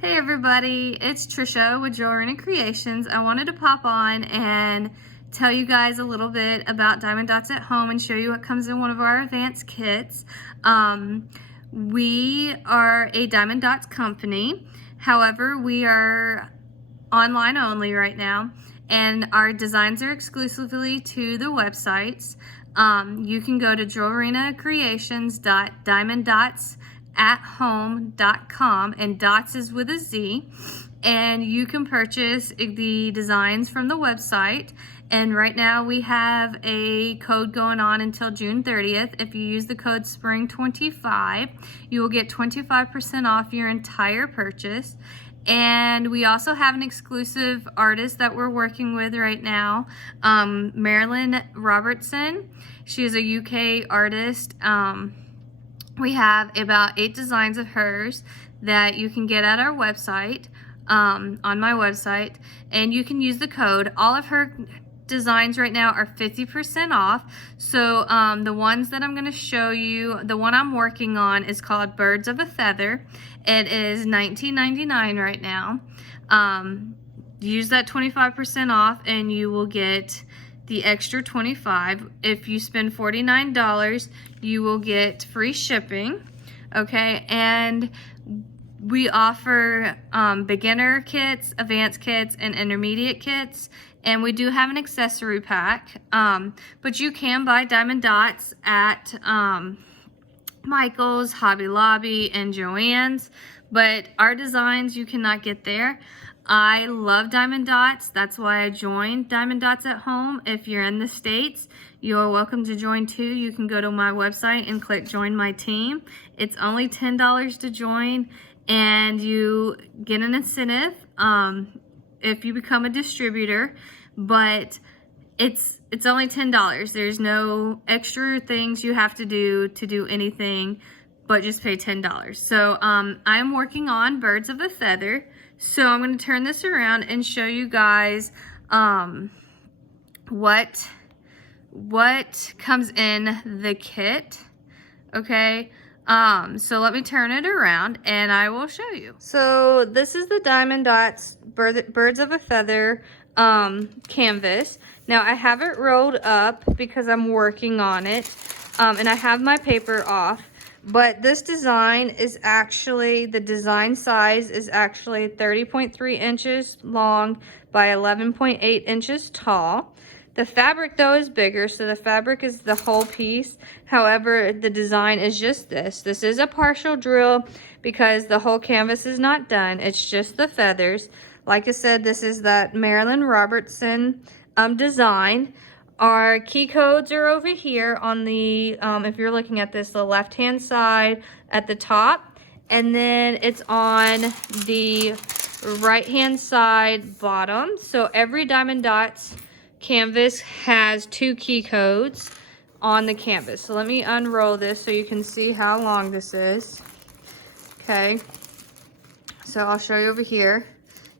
Hey everybody, it's Trisha with Jewelry and Creations. I wanted to pop on and tell you guys a little bit about Diamond Dots at Home and show you what comes in one of our advanced kits. We are a Diamond Dots company. However, we are online only right now, and our designs are exclusively to the websites. You can go to jewelrynacreations.diamonddots@home.com, and dots is with a Z, and you can purchase the designs from the website. And right now we have a code going on until June 30th. If you use the code SPRING25, you will get 25% off your entire purchase. And we also have an exclusive artist that we're working with right now, Marilyn Robertson. She is a UK artist. We have about 8 designs of hers that you can get at our website, on my website, and you can use the code. All of her designs right now are 50% off. So the ones that I'm going to show you, the one I'm working on is called Birds of a Feather. It is $19.99 right now. Use that 25% off and you will get the extra 25. If you spend $49, you will get free shipping. Okay, and we offer beginner kits, advanced kits, and intermediate kits, and we do have an accessory pack. But you can buy Diamond Dots at Michael's, Hobby Lobby, and Joann's, but our designs you cannot get there. I love Diamond Dots. That's why I joined Diamond Dots at Home. If you're in the States, you are welcome to join too. You can go to my website and click Join My Team. It's only $10 to join, and you get an incentive if you become a distributor, but it's only $10. There's no extra things you have to do anything but just pay $10. So I'm working on Birds of a Feather. So I'm going to turn this around and show you guys what comes in the kit. Okay, so let me turn it around and I will show you. So this is the Diamond Dots Birds of a Feather canvas. Now I have it rolled up because I'm working on it, and I have my paper off. But this design is actually, the design size is actually 30.3 inches long by 11.8 inches tall. The fabric though is bigger, so the fabric is the whole piece. However, the design is just this. This is a partial drill because the whole canvas is not done. It's just the feathers. Like I said, this is that Marilyn Robertson design. Our key codes are over here on the, if you're looking at this, the left-hand side at the top. And then it's on the right-hand side bottom. So every Diamond Dots canvas has 2 key codes on the canvas. So let me unroll this so you can see how long this is. Okay. So I'll show you over here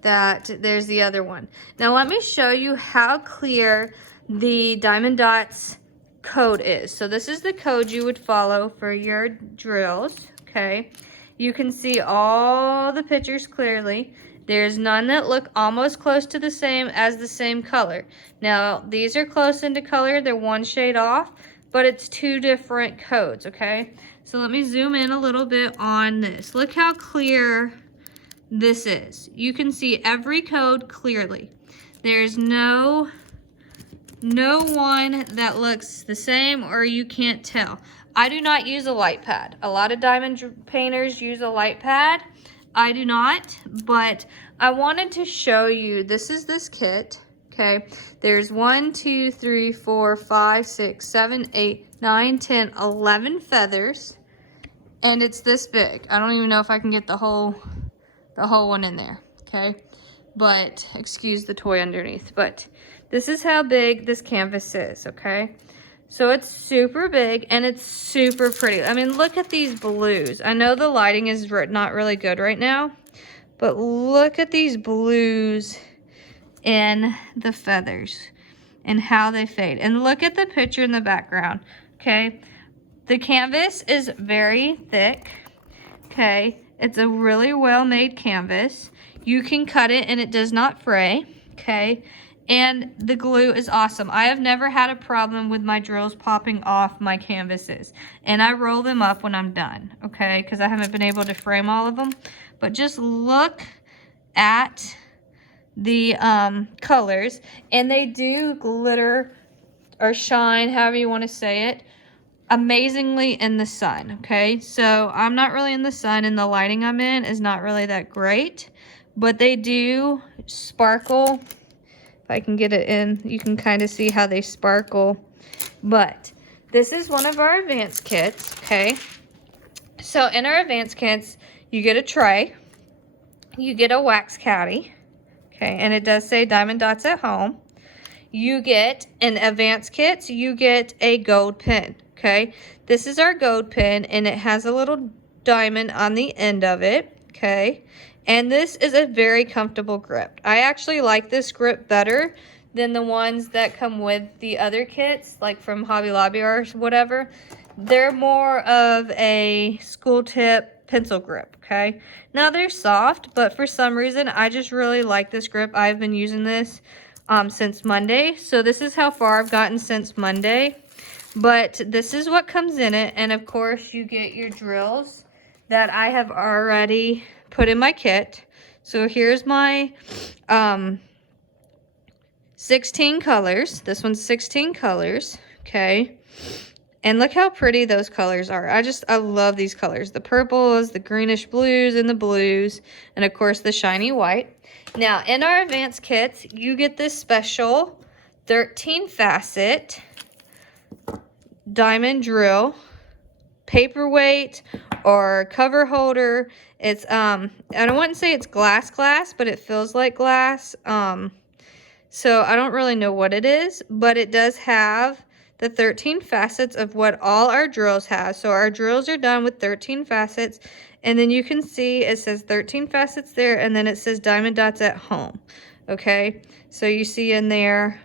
that there's the other one. Now let me show you how clear the Diamond Dots code is. So this is the code you would follow for your drills. Okay, you can see all the pictures clearly. There's none that look almost close to the same as the same color. Now these are close into color, they're one shade off, but it's 2 different codes. Okay, so let me zoom in a little bit on this. Look how clear this is. You can see every code clearly. There's no one that looks the same or you can't tell. I do not use a light pad. A lot of diamond painters use a light pad. I do not, but I wanted to show you, this is this kit. Okay, there's 1, 2, 3, 4, 5, 6, 7, 8, 9, 10, 11 feathers, and it's this big. I don't even know if I can get the whole one in there. Okay, but excuse the toy underneath, but this is how big this canvas is. Okay, so it's super big and it's super pretty. I mean, look at these blues. I know the lighting is not really good right now, but look at these blues in the feathers and how they fade. And look at the picture in the background. Okay, the canvas is very thick. Okay, It's a really well-made canvas. You can cut it and it does not fray, okay? And the glue is awesome. I have never had a problem with my drills popping off my canvases. And I roll them up when I'm done, okay? Because I haven't been able to frame all of them. But just look at the colors. And they do glitter or shine, however you want to say it, amazingly in the sun, okay? So I'm not really in the sun, and the lighting I'm in is not really that great. But they do sparkle. If I can get it in, you can kind of see how they sparkle. But this is one of our advanced kits, okay? So in our advanced kits, you get a tray, you get a wax caddy, okay? And it does say Diamond Dots at home. You get, in advanced kits, you get a gold pin, okay? This is our gold pin, and it has a little diamond on the end of it, okay? And this is a very comfortable grip. I actually like this grip better than the ones that come with the other kits, like from Hobby Lobby or whatever. They're more of a school tip pencil grip, okay? Now they're soft, but for some reason, I just really like this grip. I've been using this since Monday. So this is how far I've gotten since Monday. But this is what comes in it. And of course, you get your drills that I have already put in my kit. So here's my 16 colors. This one's 16 colors, okay? And look how pretty those colors are. I love these colors. The purples, the greenish blues, and the blues, and of course the shiny white. Now, in our advanced kits, you get this special 13 facet diamond drill, paperweight, or cover holder. It's I don't want to say it's glass, but it feels like glass. So I don't really know what it is, but it does have the 13 facets of what all our drills have. So our drills are done with 13 facets, and then you can see it says 13 facets there, and then it says Diamond Dots at home. Okay, so you see in there,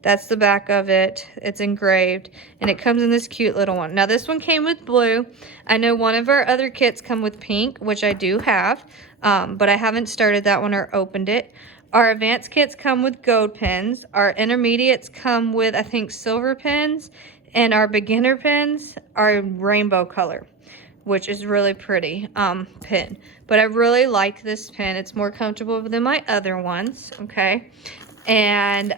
that's the back of it. It's engraved, and it comes in this cute little one. Now this one came with blue. I know one of our other kits come with pink, which I do have, but I haven't started that one or opened it. Our advanced kits come with gold pins. Our intermediates come with, I think, silver pins, and our beginner pins are rainbow color, which is really pretty pin. But I really like this pin. It's more comfortable than my other ones, okay? And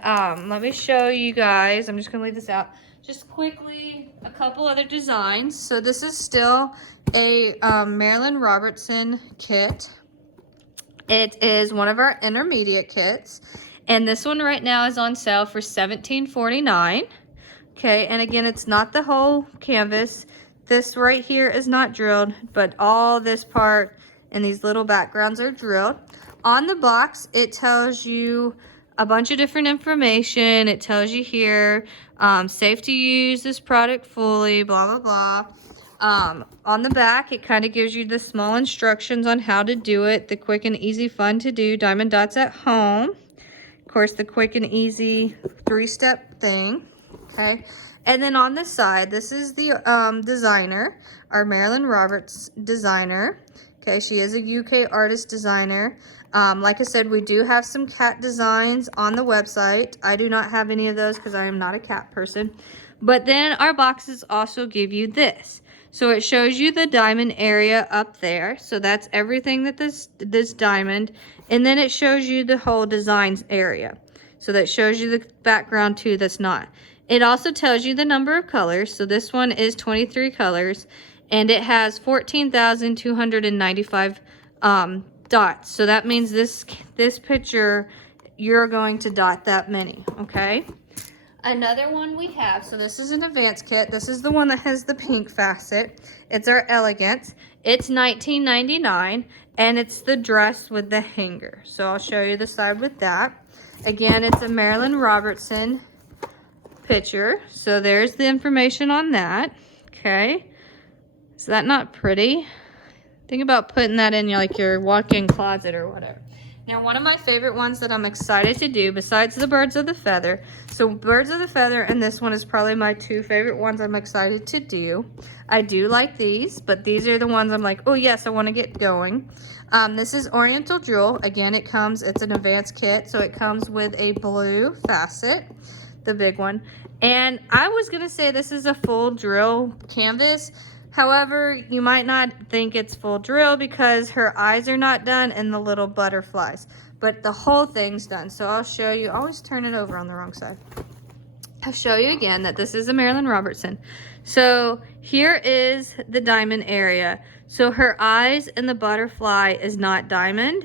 let me show you guys. I'm just gonna leave this out. Just quickly, a couple other designs. So this is still a Marilyn Robertson kit. It is one of our intermediate kits. And this one right now is on sale for $17.49. Okay, and again, it's not the whole canvas. This right here is not drilled, but all this part and these little backgrounds are drilled. On the box, it tells you a bunch of different information. It tells you here, safe to use this product fully, blah, blah, blah. On the back, it kind of gives you the small instructions on how to do it, the quick and easy fun to do, Diamond Dots at home. Of course, the quick and easy 3-step thing, okay? And then on the side, this is the designer, our Marilyn Roberts designer. Okay, she is a UK artist designer. Like I said, we do have some cat designs on the website. I do not have any of those because I am not a cat person. But then our boxes also give you this. So it shows you the diamond area up there. So that's everything that this diamond. And then it shows you the whole designs area. So that shows you the background too that's not. It also tells you the number of colors. So this one is 23 colors. And it has 14,295 dots. So that means this picture, you're going to dot that many, okay? Another one we have, so this is an advanced kit. This is the one that has the pink facet. It's our Elegance. It's $19.99, and it's the dress with the hanger. So I'll show you the side with that. Again, it's a Marilyn Robertson picture. So there's the information on that, okay? Is that not pretty? Think about putting that in like your walk-in closet or whatever. Now, one of my favorite ones that I'm excited to do, besides the birds of the feather, so birds of the feather and this one is probably my two favorite ones I'm excited to do. I do like these, but these are the ones I'm like, oh yes, I want to get going. This is Oriental Jewel. Again, it's an advanced kit, so it comes with a blue facet, the big one. And I was gonna say this is a full drill canvas. However, you might not think it's full drill because her eyes are not done and the little butterflies, but the whole thing's done. So I'll show you. I always turn it over on the wrong side. I'll show you again that this is a Marilyn Robertson. So here is the diamond area. So her eyes and the butterfly is not diamond,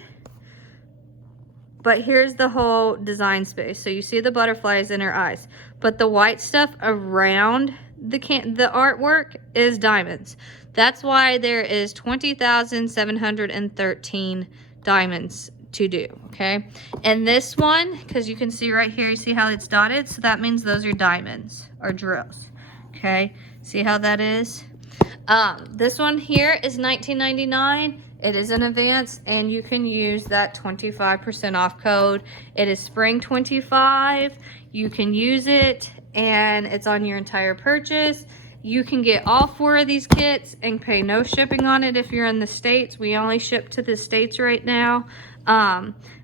but here's the whole design space. So you see the butterflies in her eyes, but the white stuff around the artwork is diamonds. That's why there is 20,713 diamonds to do, okay? And this one, because you can see right here, you see how it's dotted? So that means those are diamonds or drills, okay? See how that is? This one here is $19.99. It is an advance, and you can use that 25% off code. It is spring 25. You can use it, and it's on your entire purchase. You can get all 4 of these kits and pay no shipping on it if you're in the States. We only ship to the States right now.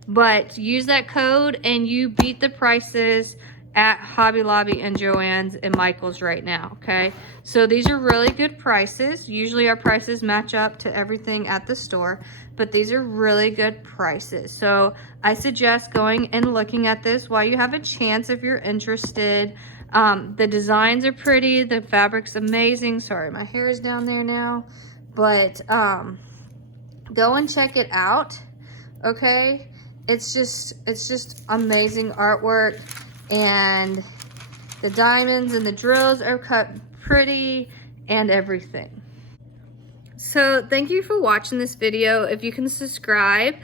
But use that code, and you beat the prices at Hobby Lobby and Joann's and Michael's right now, okay? So these are really good prices. Usually our prices match up to everything at the store, but these are really good prices. So I suggest going and looking at this while you have a chance if you're interested. The designs are pretty, the fabric's amazing. Sorry, my hair is down there now, but go and check it out, okay? It's just amazing artwork. And the diamonds and the drills are cut pretty and everything. So thank you for watching this video. If you can subscribe,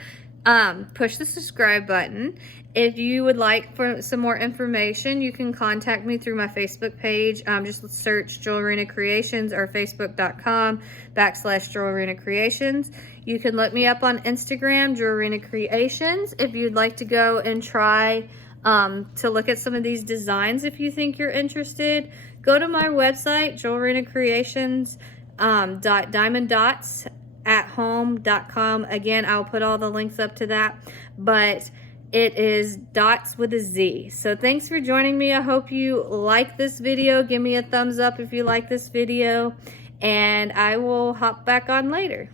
push the subscribe button. If you would like for some more information, you can contact me through my Facebook page. Just search Jewelrina Creations or facebook.com/Jewelrina Creations. You can look me up on Instagram, Jewelrina Creations. If you'd like to go and try to look at some of these designs, if you think you're interested, go to my website, jewelrinacreations.diamonddotsathome.com. Again, I'll put all the links up to that, but it is Dotz with a Z. So thanks for joining me. I hope you like this video. Give me a thumbs up if you like this video, and I will hop back on later.